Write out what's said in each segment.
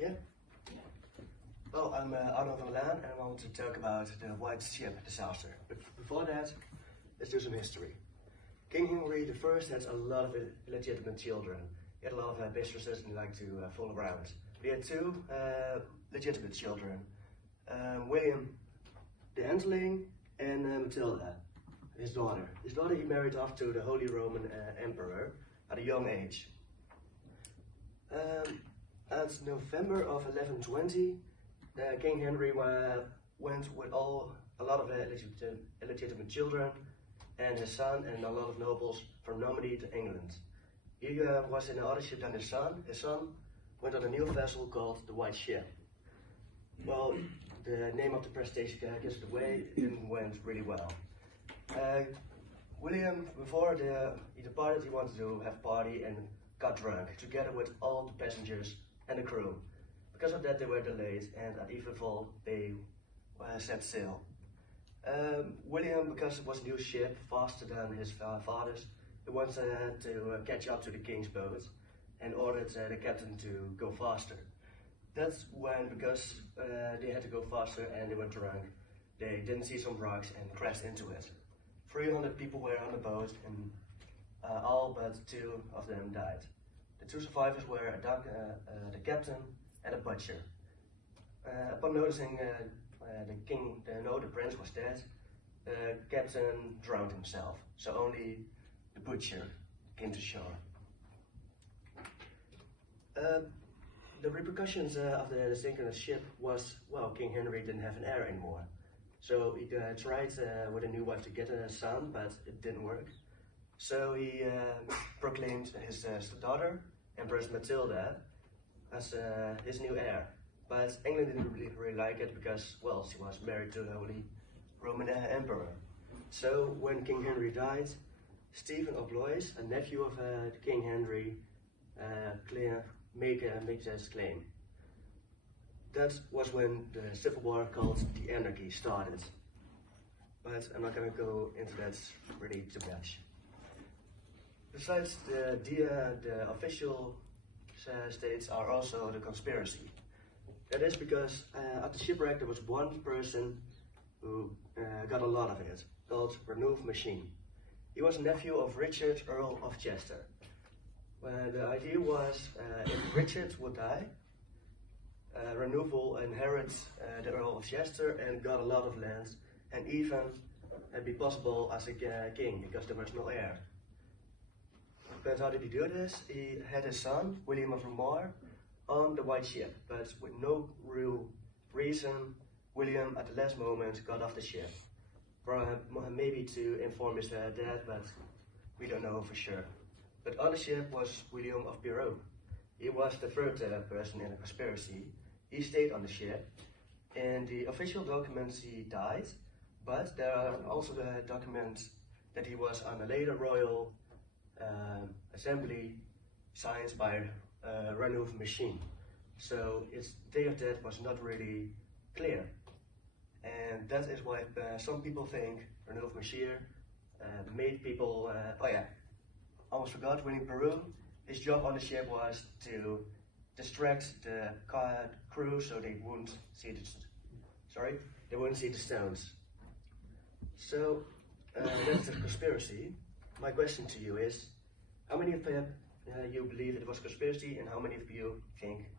Yeah. Well, I'm Arno van Laan, and I want to talk about the White Ship disaster. But before that, let's do some history. King Henry I had a lot of illegitimate children. He had a lot of mistresses and he liked to fool around. He had two legitimate children, William the Entling and Matilda, his daughter. His daughter he married off to the Holy Roman Emperor at a young age. At November of 1120, King Henry went with a lot of illegitimate children and his son and a lot of nobles from Normandy to England. He was in another ship than his son. His son went on a new vessel called the White Ship. Well, the name of the presentation gives it away. It didn't went really well. William, before he departed, he wanted to have a party and got drunk together with all the passengers and the crew. Because of that, they were delayed, and at evenfall they set sail. William, because it was a new ship, faster than his father's, he wanted to catch up to the king's boat and ordered the captain to go faster. That's when, because they had to go faster and they were drunk, they didn't see some rocks and crashed into it. 300 people were on the boat, and all but 2 of them died. The 2 survivors were the captain and a butcher. Upon noticing the prince was dead, the captain drowned himself, so only the butcher came to shore. The repercussions of the sinking of the ship was, well, King Henry didn't have an heir anymore. So he tried with a new wife to get a son, but it didn't work. So he proclaimed his daughter, Empress Matilda, as his new heir. But England didn't really like it because, well, she was married to the Holy Roman Emperor. So when King Henry died, Stephen of Blois, a nephew of King Henry, made this claim. That was when the civil war called the Anarchy started. But I'm not going to go into that really too much. Besides the official states are also the conspiracy. That is because at the shipwreck there was one person who got a lot of it, called Ranulph Machine. He was a nephew of Richard, Earl of Chester. The idea was if Richard would die, Ranulph will inherit the Earl of Chester and got a lot of lands, and even be possible as a king because there was no heir. But how did he do this? He had his son, William of Ramore, on the White Ship, but with no real reason, William at the last moment got off the ship. Maybe to inform his dad, but we don't know for sure. But on the ship was William of Pirou. He was the third person in the conspiracy. He stayed on the ship. In the official documents he died, but there are also the documents that he was on a later royal assembly signed by Ranulph Machine. So his day of death was not really clear. And that is why some people think Ranulph Machine made people, almost forgot, William Pirou. His job on the ship was to distract the crew so they wouldn't see the stones. So that's the conspiracy. My question to you is, how many of you believe it was a conspiracy, and how many of you think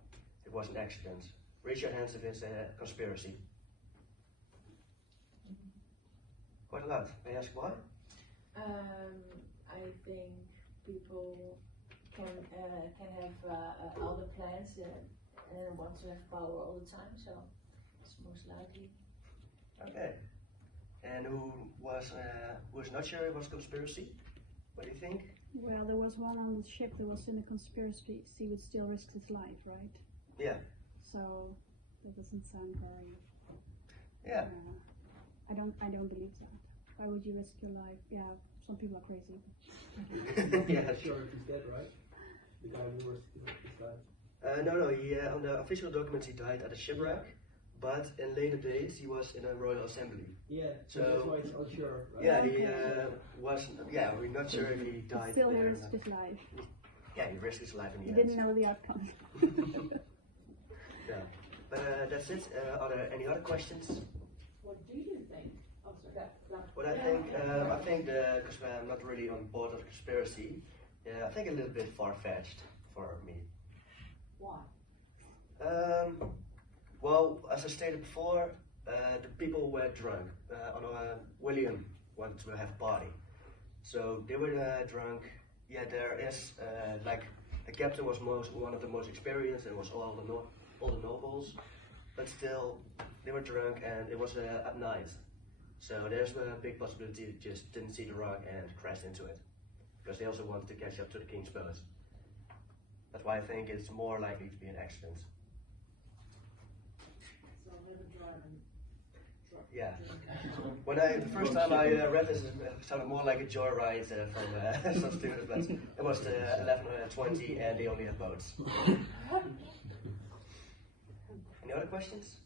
it was an accident? Raise your hands if it's a conspiracy. Quite a lot. May I ask why? I think people can have all the plans and want to have power all the time, so it's most likely. Okay. And who was not sure it was a conspiracy? What do you think? Well, there was one on the ship that was in a conspiracy would still risk his life, right? Yeah. So that doesn't sound very. Yeah. I don't believe that. Why would you risk your life? Yeah, some people are crazy. Yeah, sure he's dead, right? The guy who was his life. No. He on the official documents he died at a shipwreck, but in later days he was in a royal assembly. Yeah. So that's why it's unsure. Right? Yeah, he was. Yeah, we're not sure if he died Still there. risked his life. Yeah, he risked his life in the He end. didn't know the outcome. But that's it. Are there any other questions? What do you think? Oh, sorry, that. What I think because I'm not really on board of conspiracy, I think a little bit far-fetched for me. Why? Well, as I stated before, the people were drunk. William wanted to have a party, so they were drunk. Yeah, there is like the captain was one of the most experienced, and was all the nobles, but still they were drunk, and it was at night. So there's a big possibility they just didn't see the rock and crashed into it, because they also wanted to catch up to the king's boat. That's why I think it's more likely to be an accident. So I'll never drive and Yeah. When the first time I read this, it sounded more like a joyride from some students, but it was 11:20 and they only have boats. Any other questions?